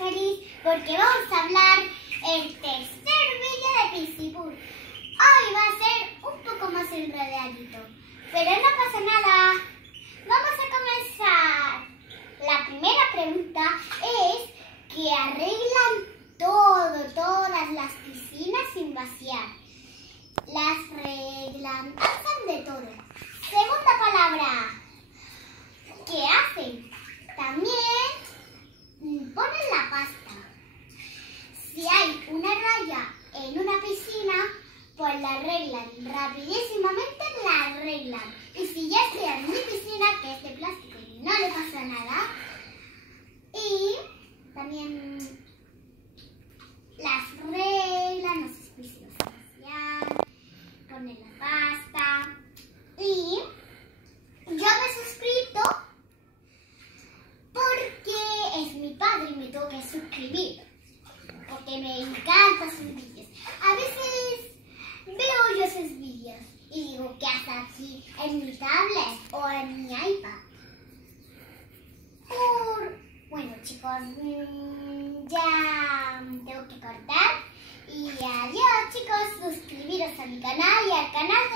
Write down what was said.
feliz porque vamos a hablar el tercer vídeo de Piscibul. Hoy va a ser un poco más enredadito, pero no pasa nada. Vamos a comenzar. La primera pregunta es que arreglan todas las piscinas sin vaciar. Las arreglan, hacen de todo. Segunda palabra. ¿Qué hacen? También ponen la pasta. Si hay una raya en una piscina, pues la arreglan rapidísimamente, la arreglan. Y si ya sea en mi piscina, que es de plástico y no le pasa nada, y también las arreglan, los espacios espacial, ponen la pasta. Y yo me he suscrito porque es mi padre y me tengo que suscribir, porque me encantan sus vídeos. A veces veo yo esos vídeos y digo, ¿qué hace aquí en mi tablet o en mi iPad? Bueno, chicos, ya tengo que cortar. Y adiós, chicos, suscribiros a mi canal y al canal